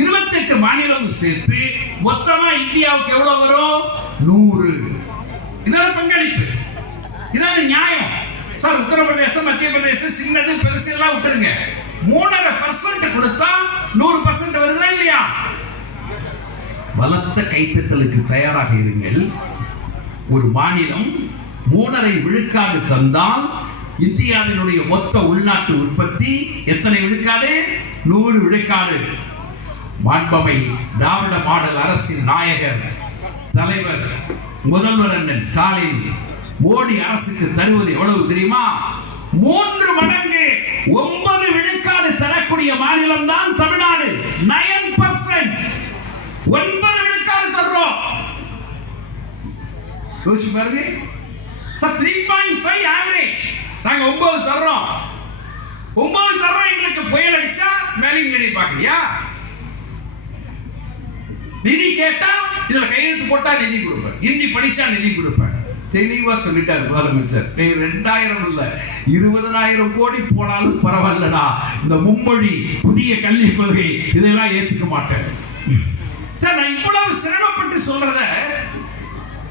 28 மாநிலம் சேர்த்து மொத்தமா இந்தியாவுக்கு எவ்வளவு வரும்? 100. இதான் பங்களிப்பு, இதான் நியாயம். சார் உத்தரப்பிரதேசம், மத்திய பிரதேசம் சின்னது பெருசு எல்லாம் விட்டுருங்க. 3.5% கொடுத்தா 100% வருதா இல்லையா? பலத்த கைத்தட்டலுக்கு தயாராக இருங்கள். ஒரு மாநிலம் 3.5 விழுக்காடு தந்தால் இந்தியாவினுடைய மொத்த உள்நாட்டு உற்பத்தி எத்தனை விழுக்காடு? 100 விழுக்காடு. மாண்பமை திராவிட மாடல் அரசின் நாயகர் தலைவர் முதல்வர் அண்ணன் ஸ்டாலின் மோடி அரசுக்கு தருவது எவ்வளவு தெரியுமா? 3 மடங்கு 9 விழுக்காடு தரக்கூடிய மாநிலம் தான் தமிழ்நாடு. 9%, 9 விழுக்காடு தர்றோம். யோசிச்சு பாருங்க. 3.5 ஆவரேஜ், நாங்க 9 தர்றோம். 9 தர்றோம். எங்களுக்கு புயல் அடிச்சா மேலிங் நிதி பாக்கலையா? நிதி கேட்டா இதுல கையெழுத்து போட்டா நிதி கொடுப்பேன், ஹிந்தி படிச்சா நிதி கொடுப்பேன். தெளிவா சொல்லிட்டாரு முதலமைச்சர். 2000 இல்ல 20,000 கோடி போனாலும் பரவாயில்லடா, இந்த மும்மொழி புதிய கல்விக் கொள்கை இதெல்லாம் ஏத்துக்க மாட்டேன். சார் நான் இவ்வளவு சிரமப்பட்டு சொல்றத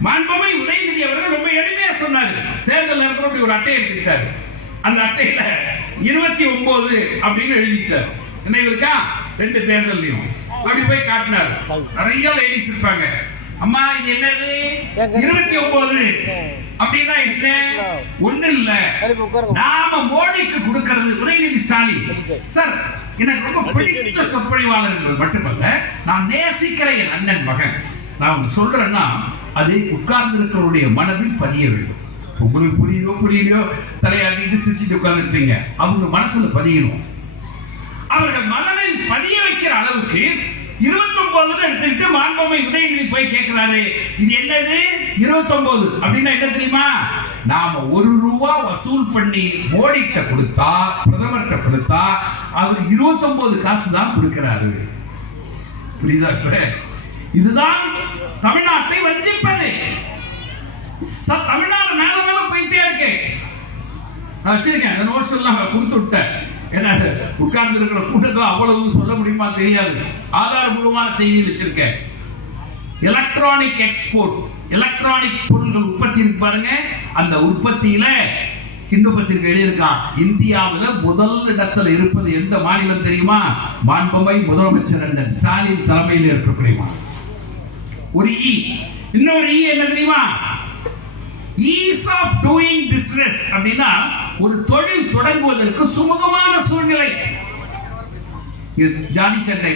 மாண்புமை உதயநிதி அவர்கள் ரொம்ப எளிமையா சொன்னாரு. தேர்தல் நேரத்தில் அப்படி ஒரு அட்டை எடுத்துக்கிட்டாரு. அந்த அட்டையில 29 அப்படின்னு எழுதிட்டாரு. என்ன இருக்கா? 2 தேர்தலையும் அப்படி போய் காட்டினாரு. நிறைய லேடிஸ் இருப்பாங்க. அம்மா இது என்னது? 29 அப்படின்னா என்ன? ஒண்ணு இல்ல, நாம மோடிக்கு கொடுக்கிறது. உதயநிதி ஸ்டாலின் சார் எனக்கு ரொம்ப பிடித்த சொற்பொழிவாளர் என்பது மட்டுமல்ல, நான் நேசிக்கிற என் அண்ணன் மகன். நான் சொல்றேன்னா அது உட்கார்ந்து இருக்கிறவருடைய மனதில் பதிய வேண்டும். உங்களுக்கு புரியலையோ தலையாட்டிட்டு சிரிச்சுட்டு உட்கார்ந்துருப்பீங்க. அவங்க மனசுல பதியணும். அவர்கள் மனதில் பதிய வைக்கிற அளவுக்கு 29 எடுத்துக்கிட்டு மாண்புமை உதயநிதி போய் கேட்கிறாரு, இது என்னது 29 அப்படின்னா என்ன தெரியுமா? நாம 1 ரூபா வசூல் பண்ணி மோடிட்ட கொடுத்தா, பிரதமர்கிட்ட கொடுத்தா அவர் 29 காசு தான் கொடுக்கிறாரு. புரியுதா? இதுதான் தமிழ்நாட்டை வஞ்சிப்பது. சார் தமிழ்நாடு மேல மேல போயிட்டே இருக்கு. நான் வச்சிருக்கேன், அந்த நோட்ஸ் எல்லாம் கொடுத்து விட்டேன். ஏன்னா உட்கார்ந்து இருக்கிற கூட்டத்தில் அவ்வளவு சொல்ல முடியுமா தெரியாது. ஆதாரபூர்வமான செய்தி வச்சிருக்கேன். எலக்ட்ரானிக் எக்ஸ்போர்ட், எலக்ட்ரானிக் பொருட்கள் உற்பத்தி இருக்கு பாருங்க. அந்த உற்பத்தியில இந்து பத்திரிகை எழுதியிருக்கான், இந்தியாவில் முதல் இடத்துல இருப்பது எந்த மாநிலம் தெரியுமா? மாண்புமை முதலமைச்சர் அண்ணன் ஸ்டாலின் தலைமையில் இருக்கக்கூடிய ஒரு இ. இன்னொரு இ என்ன தெரியுமா? ஈஸ் ஆஃப் டூயிங் பிசினஸ் அப்படின்னா ஒரு தொழில் தொடங்குவதற்கு சுமூகமான சூழ்நிலை. இது ஜாதி சண்டை